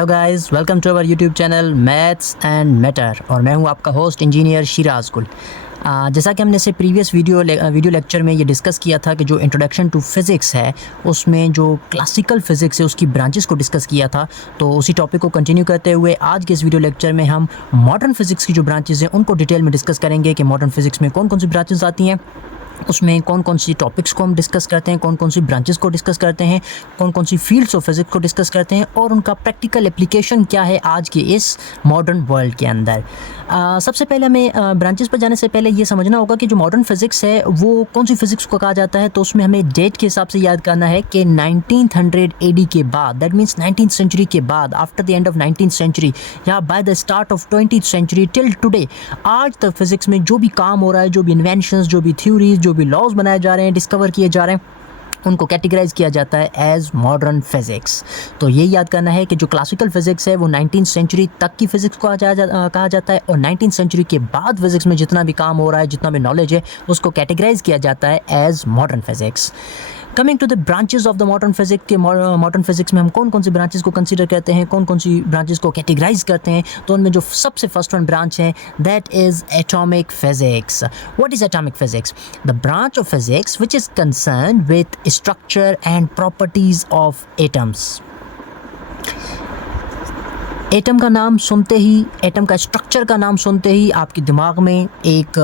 Hello guys, welcome to our YouTube channel maths and matter और मैं हूं आपका होस्ट इंजीनियर शिराज गुल। जैसा कि हमने से प्रीवियस वीडियो लेक्चर में ये डिस्कस किया था कि जो इंट्रोडक्शन टू फिज़िक्स है उसमें जो क्लासिकल फ़िज़िक्स है उसकी ब्रांचेस को डिस्कस किया था। तो उसी टॉपिक को कंटिन्यू करते हुए आज के इस वीडियो लेक्चर में हम मॉडर्न फ़िज़िक्स की जो ब्रांचेस हैं उनको डिटेल में डिस्कस करेंगे कि मॉडर्न फ़िज़िक्स में कौन कौन सी ब्रांचेस आती हैं, उसमें कौन कौन सी टॉपिक्स को हम डिस्कस करते हैं, कौन कौन सी ब्रांचेस को डिस्कस करते हैं, कौन कौन सी फील्ड्स ऑफ फिज़िक्स को डिस्कस करते हैं और उनका प्रैक्टिकल एप्लीकेशन क्या है आज के इस मॉडर्न वर्ल्ड के अंदर। सबसे पहले हमें ब्रांचेस पर जाने से पहले ये समझना होगा कि जो मॉडर्न फिज़िक्स है वो कौन सी फिज़िक्स को कहा जाता है। तो उसमें हमें डेट के हिसाब से याद करना है कि 1900 AD के बाद, दैट मीन्स 19th सेंचुरी के बाद, after the end of 19th century या by the start of 20th century till today, आज तक फिज़िक्स में जो भी काम हो रहा है, जो भी इन्वेंशंस, जो भी थ्योरीज, जो भी लॉज बनाए जा रहे हैं, डिस्कवर किए जा रहे हैं, उनको कैटेगराइज किया जाता है एज मॉडर्न फिज़िक्स। तो ये याद करना है कि जो क्लासिकल फिज़िक्स है वो 19th सेंचुरी तक की फ़िज़िक्स को कहा जाता है और 19th सेंचुरी के बाद फिज़िक्स में जितना भी काम हो रहा है, जितना भी नॉलेज है, उसको कैटेगराइज किया जाता है as modern physics. Coming to the branches of the modern physics के मॉडर्न फिज़िक्स में हम कौन कौन सी ब्रांचेस को कंसीडर करते हैं, कौन कौन सी ब्रांचेस को कैटेगराइज करते हैं। तो उनमें जो सबसे फर्स्ट वन ब्रांच है that is atomic physics. What is atomic physics? The branch of physics which is concern with structure and properties of atoms. Atom का नाम सुनते ही, एटम का स्ट्रक्चर का नाम सुनते ही आपके दिमाग में एक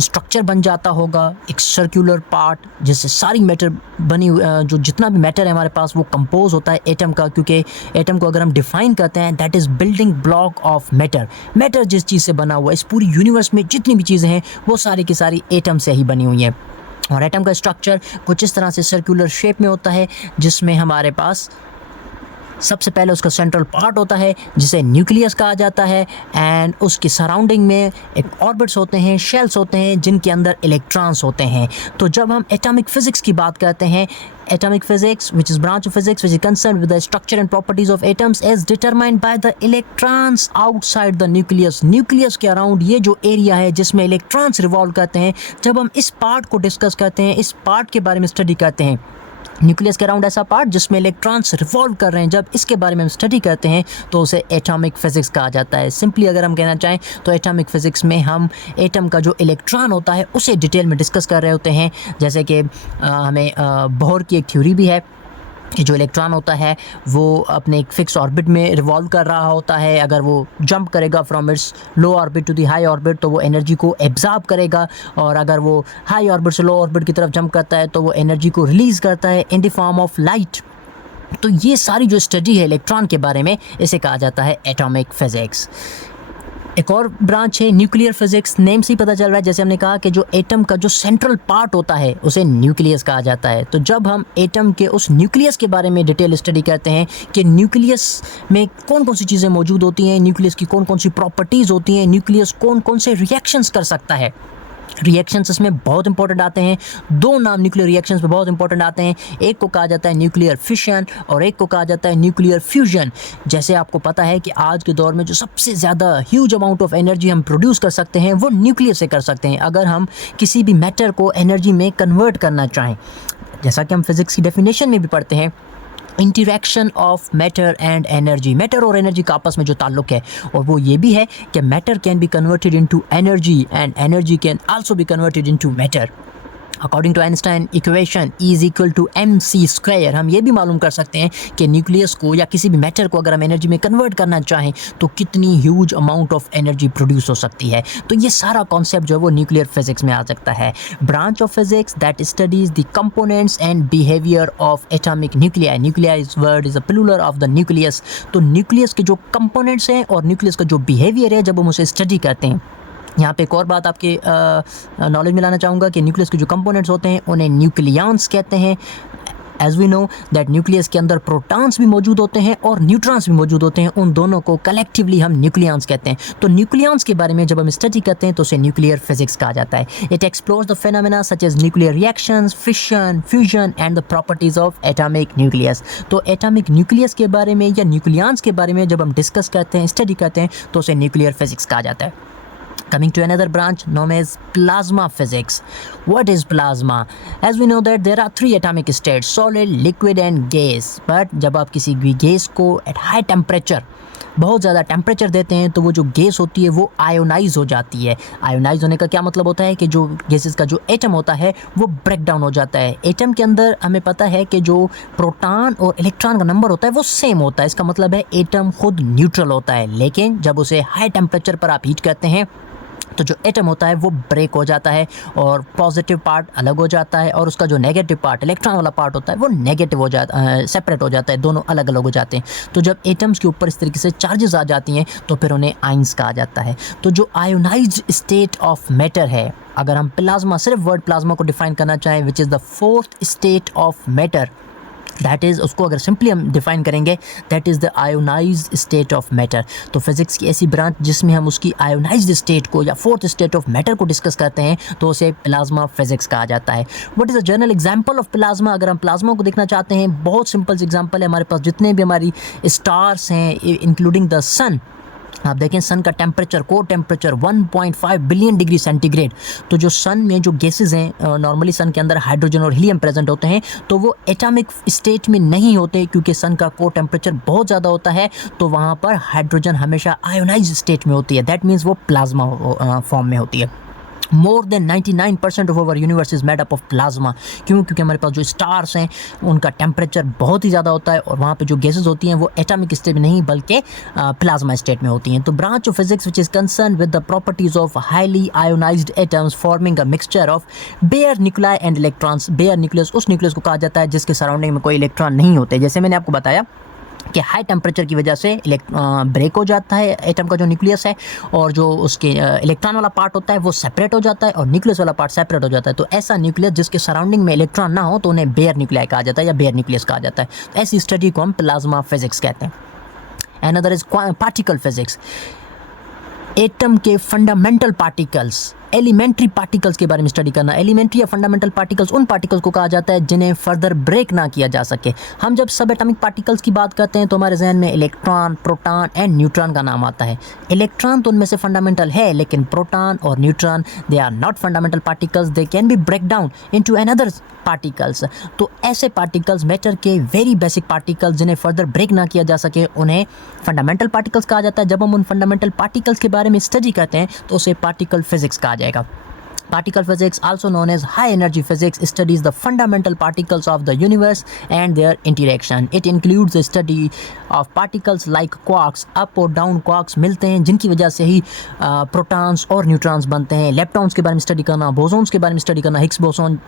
स्ट्रक्चर बन जाता होगा, एक सर्कुलर पार्ट जिससे सारी मैटर बनी, जो जितना भी मैटर है हमारे पास वो कंपोज होता है एटम का। क्योंकि एटम को अगर हम डिफ़ाइन करते हैं that is building block of matter. Matter जिस चीज़ से बना हुआ है, इस पूरी यूनिवर्स में जितनी भी चीज़ें हैं वो सारी की सारी एटम से ही बनी हुई हैं। और एटम का स्ट्रक्चर कुछ इस तरह से सर्कुलर शेप में होता है जिसमें हमारे पास सबसे पहले उसका सेंट्रल पार्ट होता है जिसे न्यूक्लियस कहा जाता है एंड उसके सराउंडिंग में एक ऑर्बिट्स होते हैं, शेल्स होते हैं जिनके अंदर इलेक्ट्रॉन्स होते हैं। तो जब हम एटॉमिक फिज़िक्स की बात करते हैं, atomic physics which is branch of physics which is concerned with the structure and properties of atoms as determined by the electrons outside the nucleus। Nucleus के अराउंड ये जो एरिया है जिसमें इलेक्ट्रॉन्स रिवॉल्व करते हैं, जब हम इस पार्ट को डिस्कस करते हैं, इस पार्ट के बारे में स्टडी करते हैं, न्यूक्लियस के अराउंड ऐसा पार्ट जिसमें इलेक्ट्रॉन्स रिवॉल्व कर रहे हैं, जब इसके बारे में हम स्टडी करते हैं तो उसे एटॉमिक फिज़िक्स कहा जाता है। सिंपली अगर हम कहना चाहें तो एटॉमिक फिज़िक्स में हम एटम का जो इलेक्ट्रॉन होता है उसे डिटेल में डिस्कस कर रहे होते हैं। जैसे कि हमें बोहर की एक थ्योरी भी है कि जो इलेक्ट्रॉन होता है वो अपने एक फिक्स ऑर्बिट में रिवॉल्व कर रहा होता है। अगर वो जंप करेगा from its low orbit to the high orbit तो वो एनर्जी को एब्जॉर्ब करेगा, और अगर वो हाई ऑर्बिट से लो ऑर्बिट की तरफ जंप करता है तो वो एनर्जी को रिलीज़ करता है in the form of light. तो ये सारी जो स्टडी है इलेक्ट्रॉन के बारे में, इसे कहा जाता है एटॉमिक फिज़िक्स। एक और ब्रांच है न्यूक्लियर फिज़िक्स। नेम से ही पता चल रहा है, जैसे हमने कहा कि जो एटम का जो सेंट्रल पार्ट होता है उसे न्यूक्लियस कहा जाता है। तो जब हम एटम के उस न्यूक्लियस के बारे में डिटेल स्टडी करते हैं कि न्यूक्लियस में कौन कौन सी चीज़ें मौजूद होती हैं, न्यूक्लियस की कौन कौन सी प्रॉपर्टीज़ होती हैं, न्यूक्लियस कौन कौन से रिएक्शंस कर सकता है। रिएक्शंस इसमें बहुत इंपॉर्टेंट आते हैं। दो नाम न्यूक्लियर रिएक्शंस में बहुत इंपॉर्टेंट आते हैं, एक को कहा जाता है न्यूक्लियर फिशन और एक को कहा जाता है न्यूक्लियर फ्यूजन। जैसे आपको पता है कि आज के दौर में जो सबसे ज़्यादा ह्यूज अमाउंट ऑफ एनर्जी हम प्रोड्यूस कर सकते हैं वो न्यूक्लियस से कर सकते हैं, अगर हम किसी भी मैटर को एनर्जी में कन्वर्ट करना चाहें। जैसा कि हम फिज़िक्स की डेफिनेशन में भी पढ़ते हैं, interaction of matter and energy, matter और एनर्जी का आपस में जो ताल्लुक है, और वो ये भी है कि matter can be converted into energy and energy can also be converted into matter. According to Einstein equation is equal to mc²। हम ये भी मालूम कर सकते हैं कि न्यूक्लियस को या किसी भी मैटर को अगर हम एनर्जी में कन्वर्ट करना चाहें तो कितनी huge amount of energy produce हो सकती है। तो ये सारा कॉन्सेप्ट जो है वो न्यूक्लियर फिज़िक्स में आ सकता है। Branch of physics that studies the components and behaviour of atomic nuclei. Nuclei word is a plural of the nucleus. तो न्यूक्लियस के जो कंपोनेंट्स हैं और न्यूक्लियस का जो बिहेवियर है जब हम उसे स्टडी करते हैं, यहाँ पे एक और बात आपके नॉलेज में लाना चाहूँगा कि न्यूक्लियस के जो कंपोनेंट्स होते हैं उन्हें न्यूक्लियॉन्स कहते हैं। As we know that nucleus के अंदर प्रोटॉन्स भी मौजूद होते हैं और न्यूट्रॉन्स भी मौजूद होते हैं, उन दोनों को कलेक्टिवली हम न्यूक्लियॉन्स कहते हैं। तो न्यूक्लियॉन्स के बारे में जब हम स्टडी करते हैं तो उसे न्यूक्लियर फिज़िक्स कहा जाता है। It explores the phenomena such as nuclear reactions, fission, fusion and the properties of atomic nucleus. तो एटॉमिक न्यूक्लियस के बारे में या न्यूक्लियॉन्स के बारे में जब हम डिस्कस करते हैं, स्टडी करते हैं तो उसे न्यूक्लियर फिज़िक्स कहा जाता है। Coming to another branch known as plasma physics. What is plasma? As we know that there are three atomic states, solid, liquid and gas. But जब आप किसी भी गैस को at high temperature, बहुत ज़्यादा टेम्परेचर देते हैं तो वो जो गैस होती है वो आयोनाइज हो जाती है। आयोनाइज होने का क्या मतलब होता है कि जो गैसेस का जो एटम होता है वो ब्रेक डाउन हो जाता है। एटम के अंदर हमें पता है कि जो प्रोटॉन और इलेक्ट्रॉन का नंबर होता है वो सेम होता है। इसका मतलब है एटम खुद न्यूट्रल होता है, लेकिन जब उसे हाई टेम्परेचर पर आप हीट करते हैं तो जो एटम होता है वो ब्रेक हो जाता है और पॉजिटिव पार्ट अलग हो जाता है और उसका जो नेगेटिव पार्ट, इलेक्ट्रॉन वाला पार्ट होता है वो नेगेटिव हो जाता है, सेपरेट हो जाता है, दोनों अलग अलग हो जाते हैं। तो जब एटम्स के ऊपर इस तरीके से चार्जेस आ जाती हैं तो फिर उन्हें आइंस कहा जाता है। तो जो आयोनाइज्ड स्टेट ऑफ मैटर है, अगर हम प्लाज्मा, सिर्फ वर्ड प्लाज्मा को डिफाइन करना चाहें, which is the fourth state of matter, that is, उसको अगर सिंपली हम डिफाइन करेंगे, that is the ionised state of matter. तो फिज़िक्स की ऐसी ब्रांच जिसमें हम उसकी आयोनाइज्ड स्टेट को या फोर्थ स्टेट ऑफ मैटर को डिस्कस करते हैं तो उसे प्लाज्मा फिज़िक्स कहा जाता है। What is a general example of plasma? अगर हम प्लाज्मा को देखना चाहते हैं, बहुत सिंपल एग्जांपल है। हमारे पास जितने भी हमारी स्टार्स हैं, इंक्लूडिंग द सन, आप देखें सन का temperature, core temperature 1.5 billion degree centigrade. तो जो सन में जो गैसेस हैं, नॉर्मली सन के अंदर हाइड्रोजन और हीलियम प्रेजेंट होते हैं, तो वो एटॉमिक स्टेट में नहीं होते क्योंकि सन का कोर टेम्परेचर बहुत ज़्यादा होता है। तो वहाँ पर हाइड्रोजन हमेशा आयोनाइज स्टेट में होती है। दैट मीन्स वो प्लाज्मा फॉर्म में होती है। More than 99% of our universe is made up of plasma. क्यों? क्योंकि हमारे पास जो स्टार्स हैं उनका टेम्परेचर बहुत ही ज़्यादा होता है और वहाँ पे जो गैसेस होती हैं वो एटॉमिक स्टेट में नहीं बल्कि प्लाज्मा स्टेट में होती हैं। तो branch of physics which is concern with the properties of highly ionised atoms forming a mixture of bare nuclei and electrons. Bare nucleus उस न्यूक्लियस को कहा जाता है जिसके सराउंडिंग में कोई इलेक्ट्रॉन नहीं होते। जैसे मैंने आपको बताया कि हाई टेम्परेचर की वजह से ब्रेक हो जाता है एटम का जो न्यूक्लियस है और जो उसके इलेक्ट्रॉन वाला पार्ट होता है वो सेपरेट हो जाता है और न्यूक्लियस वाला पार्ट सेपरेट हो जाता है। तो ऐसा न्यूक्लियस जिसके सराउंडिंग में इलेक्ट्रॉन ना हो तो उन्हें बेयर न्यूक्लियाई कहा जाता है या बेयर न्यूक्लियस कहा जाता है। तो ऐसी स्टडी को हम प्लाज्मा फिजिक्स कहते हैं। Another is particle physics. Atom के फंडामेंटल पार्टिकल्स, एलिमेंट्री पार्टिकल्स के बारे में स्टडी करना। एलिमेंट्री या फंडामेंटल पार्टिकल्स उन पार्टिकल्स को कहा जाता है जिन्हें फर्दर ब्रेक ना किया जा सके। हम जब सब एटॉमिक पार्टिकल्स की बात करते हैं तो हमारे जहन में इलेक्ट्रॉन, प्रोटॉन एंड न्यूट्रॉन का नाम आता है। इलेक्ट्रॉन तो उनमें से फंडामेंटल है, लेकिन प्रोटॉन और neutron they are not fundamental particles, they can be break down into another particles. तो ऐसे पार्टिकल्स, मैटर के वेरी बेसिक पार्टिकल्स जिन्हें फर्दर ब्रेक ना किया जा सके, उन्हें फंडामेंटल पार्टिकल्स कहा जाता है। जब हम उन फंडामेंटल पार्टिकल्स के बारे में स्टडी करते हैं तो उसे पार्टिकल फिजिक्स कहा जाएगा। Particle physics, also known as high energy physics, studies the fundamental particles of the universe and their interaction. It includes the study of particles like quarks, up और down quarks मिलते हैं जिनकी वजह से ही protons और neutrons बनते हैं। Leptons के बारे में स्टडी करना, बोसोन्स के बारे में स्टडी करना, हिग्स बोसोन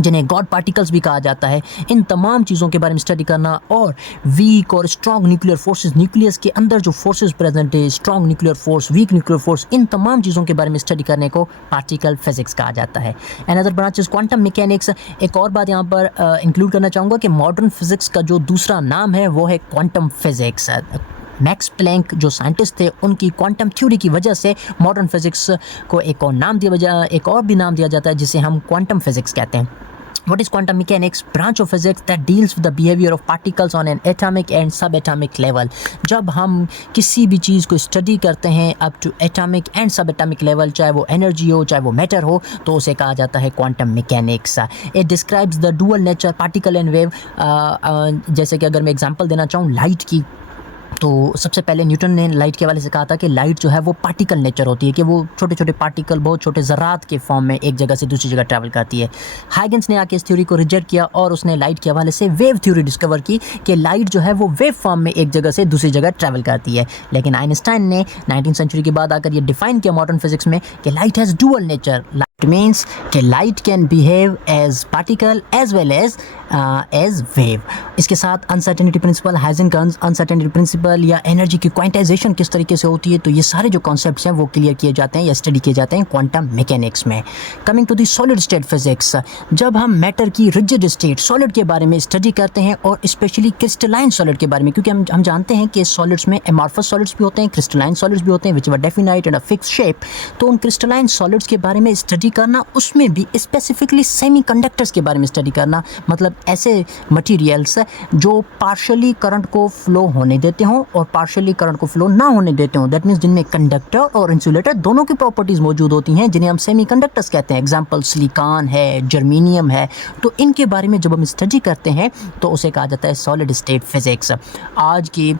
जिन्हें गॉड पार्टिकल्स भी कहा जाता है, इन तमाम चीज़ों के बारे में स्टडी करना। और वीक और स्ट्रॉन्ग न्यूक्लियर फोर्सेस, न्यूक्लियस के अंदर जो फोर्सेस प्रेजेंट है, strong nuclear force, weak nuclear force, इन तमाम चीज़ों के बारे में स्टडी करने को पार्टिकल फिजिक्स कहा जाता है। Another branch is quantum mechanics. एक और बात यहाँ पर इंक्लूड करना चाहूँगा कि मॉडर्न फिजिक्स का जो दूसरा नाम है वो है क्वांटम फिजिक्स। मैक्स प्लैंक जो साइंटिस्ट थे, उनकी क्वांटम थ्योरी की वजह से मॉडर्न फिजिक्स को एक और भी नाम दिया जाता है जिसे हम क्वांटम फिजिक्स कहते हैं। What is quantum mechanics? Branch of physics that deals with the behavior of particles on an atomic and subatomic level. जब हम किसी भी चीज़ को स्टडी करते हैं अप टू एटॉमिक एंड सब एटॉमिक लेवल, चाहे वो एनर्जी हो चाहे वो मैटर हो, तो उसे कहा जाता है quantum mechanics. It describes the dual nature particle and wave. जैसे कि अगर मैं एग्जांपल देना चाहूँ लाइट की, तो सबसे पहले न्यूटन ने लाइट के हवाले से कहा था कि लाइट जो है वो पार्टिकल नेचर होती है, कि वो छोटे छोटे पार्टिकल बहुत छोटे ज़रात के फॉर्म में एक जगह से दूसरी जगह ट्रैवल करती है। हाइगन्स ने आके इस थ्योरी को रिजेक्ट किया और उसने लाइट के हवाले से वेव थ्योरी डिस्कवर की कि लाइट जो है वो वेव फॉर्म में एक जगह से दूसरी जगह ट्रैवल करती है। लेकिन आइंस्टाइन ने 19वीं सेंचुरी के बाद आकर ये डिफाइन किया मॉडर्न फिजिक्स में कि light has dual nature. It means कि light can behave as particle as well as wave। इसके साथ uncertainty principle, हाइजेनबर्ग्स uncertainty principle या एनर्जी की क्वांटाइजेशन किस तरीके से होती है, तो ये सारे जो कॉन्सेप्ट्स हैं वो क्लियर किए जाते हैं या स्टडी किए जाते हैं क्वांटम मैकेनिक्स में। Coming to the solid state physics, जब हम मैटर की रिजिड स्टेट सॉलिड के बारे में स्टडी करते हैं और स्पेशली क्रिस्टलाइन सॉलिड के बारे में, क्योंकि हम जानते हैं कि सॉलिड्स में एमॉर्फस सॉलिड्स भी होते हैं, क्रिस्टलाइन सॉलिड्स भी होते हैं which are definite and a fix shape. तो उन क्रिस्टलाइन सॉलिड्स के बारे में स्टडी करना, उसमें भी स्पेसिफिकली सेमीकंडक्टर्स के बारे में स्टडी करना, मतलब ऐसे मटेरियल्स जो पार्शियली करंट को फ्लो होने देते हों और पार्शियली करंट को फ्लो ना होने देते हों। दैट मीन्स जिनमें कंडक्टर और इंसुलेटर दोनों की प्रॉपर्टीज़ मौजूद होती हैं, जिन्हें हम सेमीकंडक्टर्स कहते हैं। एग्जांपल सिलिकॉन है, जर्मेनियम है। तो इनके बारे में जब हम स्टडी करते हैं तो उसे कहा जाता है सॉलिड स्टेट फिज़िक्स। आज की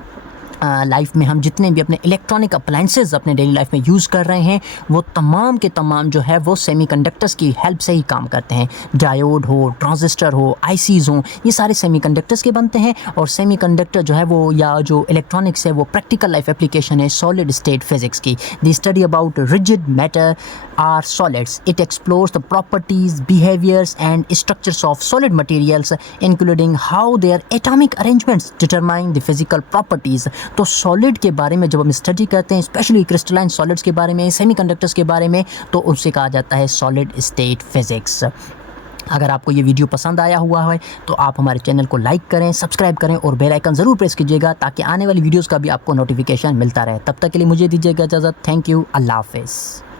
लाइफ में हम जितने भी अपने इलेक्ट्रॉनिक अप्लाइंसेस अपने डेली लाइफ में यूज़ कर रहे हैं, वो तमाम के तमाम जो है वो सेमीकंडक्टर्स की हेल्प से ही काम करते हैं। डायोड हो, ट्रांजिस्टर हो, आईसीज़ हों, ये सारे सेमीकंडक्टर्स के बनते हैं। और सेमीकंडक्टर जो है वो, या जो इलेक्ट्रॉनिक्स है, वो प्रैक्टिकल लाइफ एप्लीकेशन है सॉलिड स्टेट फिज़िक्स की। The study about rigid matter or solids, it explores the properties, behaviours and structures of solid materials, including how their atomic arrangements determine the physical properties. तो solid के बारे में जब हम study करते हैं, specially crystalline solids के बारे में, सेमीकंडक्टर्स के बारे में, तो उसे कहा जाता है सॉलिड स्टेट फिज़िक्स। अगर आपको ये वीडियो पसंद आया हुआ है तो आप हमारे चैनल को लाइक करें, सब्सक्राइब करें और बेल आइकन ज़रूर प्रेस कीजिएगा, ताकि आने वाली वीडियोस का भी आपको नोटिफिकेशन मिलता रहे। तब तक के लिए मुझे दीजिएगा इजाज़त। Thank you. अल्लाह हाफ़िज़।